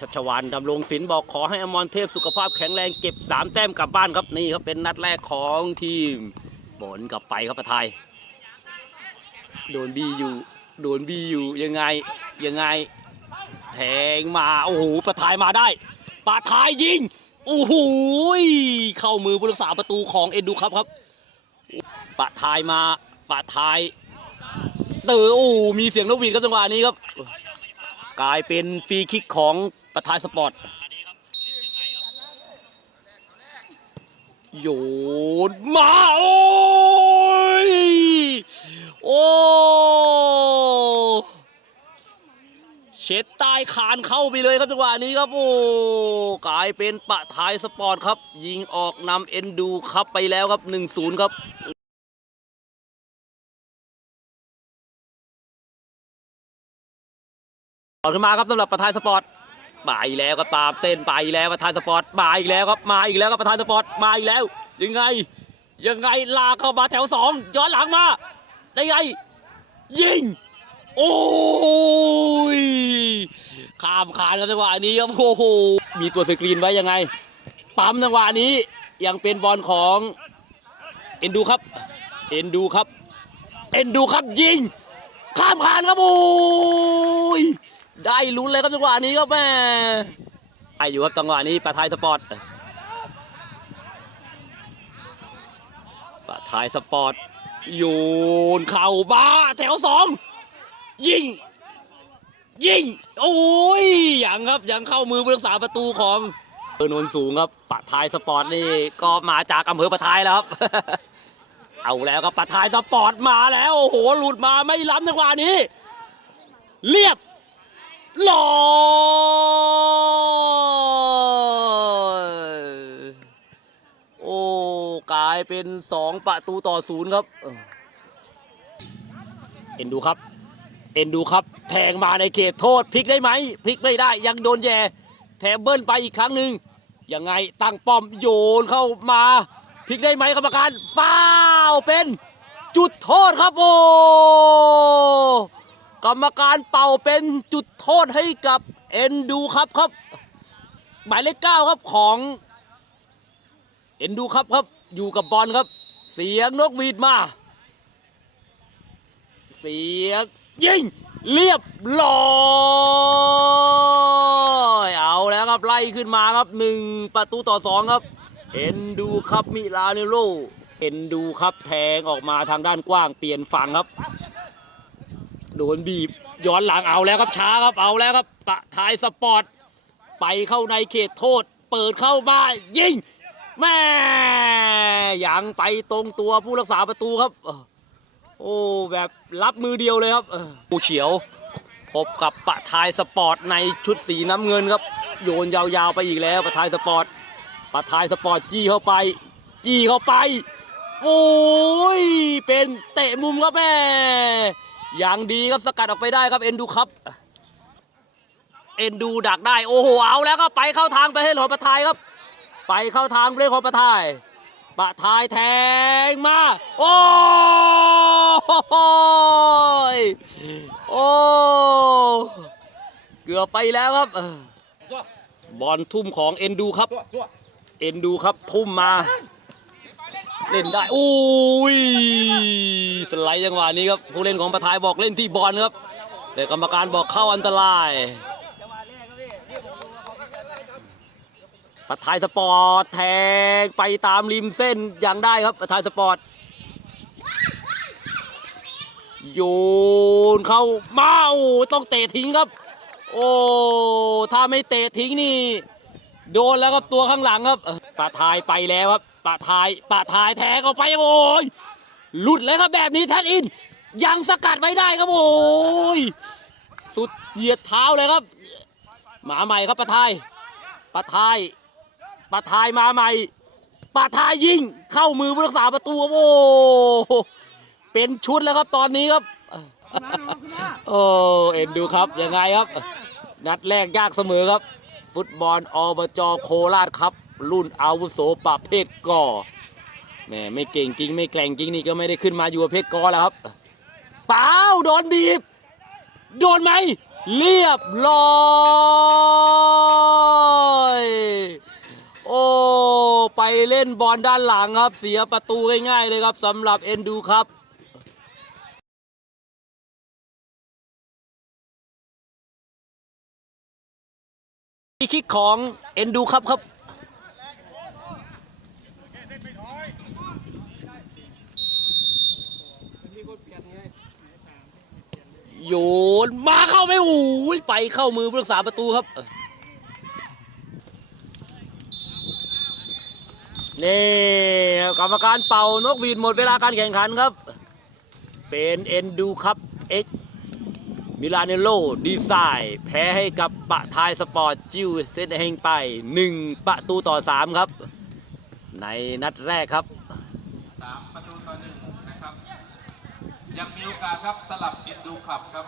ชัชวานดำรงศิลป์บอกขอให้อมรเทพสุขภาพแข็งแรงเก็บ 3 แต้มกลับบ้านครับนี่ครับเป็นนัดแรกของทีมบอลกลับไปครับประไทยโดนบีอยู่โดนบีอยู่ยังไงยังไง แทงมาโอ้โหประทายมาได้ประทายยิงโอ้โหเข้ามือผู้รักษาประตูของเอ็นดูครับครับประทายมาประทายเตอโอ้มีเสียงนกหวีดครับจังหวะนี้ครับ กลายเป็นฟรีคิกของประทายสปอร์ตโยนมาโอ้ยโอ้เช็ดใตายคานเข้าไปเลยครับจังหวะนี้ครับโอ้กลายเป็นปะทายสปอร์ตครับ ยิงออกนำเอ็นดูครับไปแล้วครับ 1-0 ครับ ต่อขึ้นมาครับสำหรับประธานสปอร์ตมาอีกแล้วก็ตามเส้นไปอีกแล้วประธานสปอร์ตมาอีกแล้วครับมาอีกแล้วครับประธานสปอร์ตมาอีกแล้ว ยังไง ยังไงลาเข้ามาแถวสองย้อนหลังมาได้ไงยิงโอ้ยข้ามคานจังหวะนี้ครับโอ้โหมีตัวสกรีนไว้ยังไง ปั๊มจังหวะนี้ยังเป็นบอลของเอ็นดูครับเอ็นดูครับเอ็นดูครับยิงข้ามคานครับโอ้ ได้ลุ้นเลยครับจังหวะนี้ครับแม่ไออยู่ครับจังหวะนี้ปะทายสปอร์ตปะทายสปอร์ตโยนเข่าบ้าแถวสองยิงยิงโอ้ยยังครับยังเข้ามือผู้รักษาประตูของเออโนนสูงครับปะทายสปอร์ตนี่ก็มาจากอำเภอปะทายแล้วครับ เอาแล้วครับปะทายสปอร์ตมาแล้วโอ้โหหลุดมาไม่ล้ำจังหวะนี้ เรียบ ร้อยโอ้กลายเป็นสองประตูต่อศูนย์ครับ เอ็นดูครับ เอ็นดูครับ แทงมาในเขตโทษพลิกได้ไหมพลิกไม่ได้ยังโดนแย่แถมเบิ้ลไปอีกครั้งหนึ่งยังไงตั้งป้อมโยนเข้ามาพลิกได้ไหมกรรมการฟาวล์เป็นจุดโทษครับโอ้ กรรมการเป่าเป็นจุดโทษให้กับเอ็นดูครับครับหมายเลขเก้าครับของ เอ็นดูครับครับอยู่กับบอลครับ เสียงนกหวีดมา เสียงยิงเรียบร้อยเอาแล้วครับไล่ขึ้นมาครับหนึ่งประตูต่อสองครับ เอ็นดูครับมิลาเนโรเอ็นดูครับแทงออกมาทางด้านกว้างเปลี่ยนฝั่งครับ โดนบีบย้อนหลังเอาแล้วครับช้าครับเอาแล้วครับปะทายสปอร์ตไปเข้าในเขตโทษ เปิดเข้ามายิงแม่ยังไปตรงตัวผู้รักษาประตูครับ โอ้แบบรับมือเดียวเลยครับผู้เฉียวพบกับปะทายสปอร์ตในชุดสีน้ำเงินครับ โยนยาวๆไปอีกแล้วปะทายสปอร์ตปะทายสปอร์ตจี้เข้าไป จี้เข้าไป โอ้ยเป็นเตะมุมครับแม่ อย่างดีครับสกัดออกไปได้ครับเอ็นดูครับ เอ็นดูดักได้โอ้โหเอาแล้วก็ไปเข้าทางไปให้หลอดประทายครับ ไปเข้าทางเล่นของประทายประทายแทงมา โอ้โหยโอ้เกือบไปแล้วครับบอลทุ่มของเอ็นดูครับ เอ็นดูครับทุ่มมา เล่นได้โอ้ยสไลด์จังหวะนี้ครับผู้เล่นของประทายบอกเล่นที่บอลครับ แต่กรรมการบอกเข้าอันตราย ประทายสปอร์ตแทงไปตามริมเส้นอย่างได้ครับประทายสปอร์ตโยนเข้ามาโอ้ต้องเตะทิ้งครับ โอ้ถ้าไม่เตะทิ้งนี่ โดนแล้วครับตัวข้างหลังครับปะทายไปแล้วครับปะทายปะทายแทงเข้าไปโอ้ยหลุดเลยครับแบบนี้แทนอิน ยังสกัดไว้ได้ครับโอ้ยสุดเหยียดเท้าเลยครับ หมาใหม่ครับปะทายปะทายปะทายมาใหม่ปะทายยิงเข้ามือผู้รักษาประตูครับโอ้เป็นชุดแล้วครับตอนนี้ครับโอ้เอ็นดูครับยังไงครับ นัดแรกยากเสมอครับ ฟุตบอลอบจโคราชครับ รุ่นอาวุโสประเภทกอแม่ไม่เก่งจริงไม่แกร่งจริงนี่ก็ไม่ได้ขึ้นมาอยู่ประเภทกอแล้วครับเปล่าโดนบีบ โดนไหม เรียบร้อยโอ้ไปเล่นบอลด้านหลังครับ เสียประตูง่ายๆเลยครับสำหรับเอนดูครับ คิกของเอ็นดูครับครับโยนมาเข้าไม่โอ้ยไปเข้ามือผู้รักษาประตูครับนี่กรรมการเป่านกหวีดหมดเวลาการแข่งขันครับ เป็นเอ็นดูครับเอ็ก มิลานเนโลดีไซน์แพ้ให้กับปะทายสปอร์ตจิวเซนเฮงไป 1 ประตูต่อ 3 ครับ ในนัดแรกครับ3ประตูต่อหนึ่งนะครับ ยังมีโอกาสครับสลับเอ็นดูขับครับ